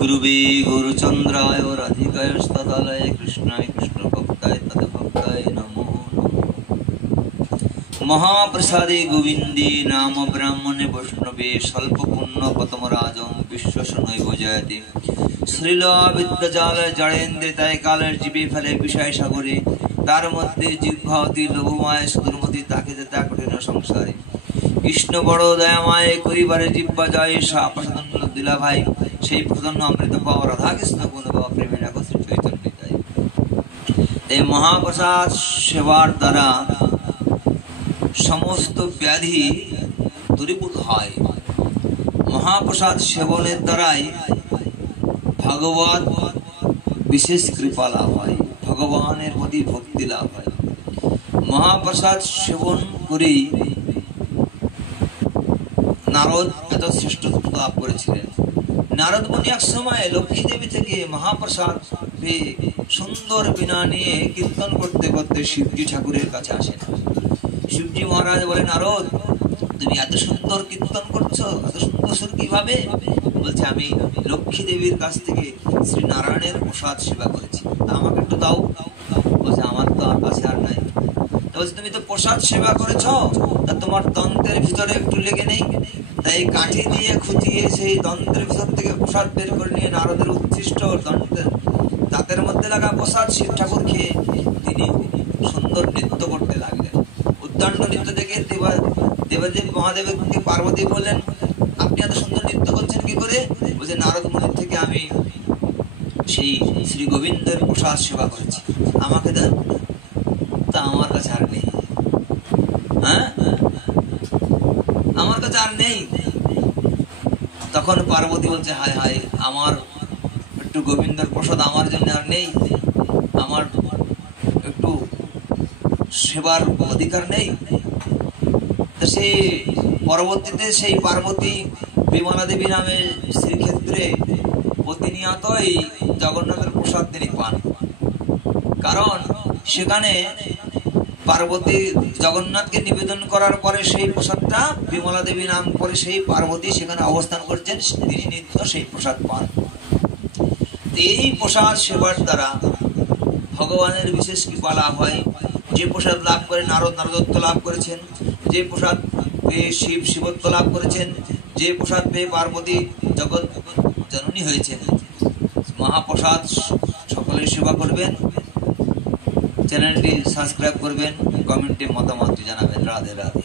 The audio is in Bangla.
गुरुवे गुरुचंद्राय राधिकाय तदालय कृष्णाय कृष्ण भक्ताय तद्भक्ताय नमो महाप्रसादे गोविंदे नाम ब्राह्मणे वैष्णवे स्वल्प पुण्य पतमराजं विश्वसनैव जयते श्रील विद्याजाल जड़ेन्द्रे तय कालेर जीवे फेले विषय सागरे तार मध्य जिह्वावती लोभमाय सुदुर्मति ताके जेता कठिन संसारे कृष्ण बड़ दयामय करिबारे जिह्वा যায় সাপসাদন দিলা ভাই সেই প্রসন্ন অমৃত পাওয়া রাধা কৃষ্ণ গুণ গাওয়া প্রেমের এক শ্রী চৈতন্য তাই এই মহাপ্রসাদ সেবার দ্বারা সমস্ত ব্যাধি দূরীভূত হয়। মহাপ্রসাদ সেবনের দ্বারাই ভগবত বিশেষ কৃপা লাভ হয়, ভগবানের প্রতি ভক্তি লাভ হয়। মহাপ্রসাদ সেবন করেই নারদ এত শ্রেষ্ঠত্ব লাভ করেছিলেন। নারদ মুনি এক সময় লক্ষ্মী দেবী থেকে মহাপ্রসাদ পেয়ে সুন্দর বীণা নিয়ে কীর্তন করতে করতে শিবজি ঠাকুরের কাছে আসেন। শিবজি মহারাজ বলে, নারদ তুমি এত সুন্দর কীর্তন করছো, এত সুন্দর সুর কিভাবে? বলছে, আমি লক্ষ্মী দেবীর কাছ থেকে শ্রী নারায়ণের প্রসাদ সেবা করেছি, আমাকে একটু দাও। বলছে, আমার তো আর কাছে আর নাই। বলছে, তুমি তো প্রসাদ সেবা করেছো, তা তোমার দন্তের ভিতরে একটু লেগে নেই? তাই কাঠি দিয়ে খুঁচিয়ে সেই দন্তের ভিতর থেকে প্রসাদ বের করে নিয়ে নারদের উচ্ছিষ্ট দাঁতের মধ্যে লাগা প্রসাদ শিব ঠাকুর খেয়ে তিনি সুন্দর নৃত্য করতে লাগলেন। উদ্দণ্ড নৃত্য দেখে দেবদেব মহাদেবকে পার্বতী বললেন, আপনি এত সুন্দর নৃত্য করছেন কি করে? বলছে, নারদ মুনির থেকে আমি সেই শ্রী গোবিন্দের প্রসাদ সেবা করেছি, আমাকে দেন। তা আমার কাছে আর নেই, হ্যাঁ আমার কাছে আর নেই। তখন পার্বতী বলছে, হায় হায়, আমার একটু গোবিন্দের প্রসাদ আমার জন্য আর নেই, আমার একটু সেবার অধিকার নেই। সেই পরবর্তীতে সেই পার্বতী বিমলা দেবী নামে শ্রীক্ষেত্রে প্রতিনিয়তই জগন্নাথের প্রসাদ তিনি পান। কারণ সেখানে পার্বতী জগন্নাথকে নিবেদন করার পরে সেই প্রসাদটা বিমলা দেবী নাম করে সেই পার্বতী সেখানে অবস্থান করছেন, তিনি নিত্য সেই প্রসাদ পান। এই প্রসাদ সেবার দ্বারা ভগবানের বিশেষ কৃপা লাভ হয়। যে প্রসাদ লাভ করে নারদ নারদত্ব লাভ করেছেন, যে প্রসাদ পেয়ে শিব শিবত্ব লাভ করেছেন, যে প্রসাদ পেয়ে পার্বতী জগৎ জননী হয়েছেন। মহাপ্রসাদ সকলের সেবা করবেন, চ্যানেলটি সাবস্ক্রাইব করবেন, কমেন্টে মতামত জানাবেন। রাধে রাধে।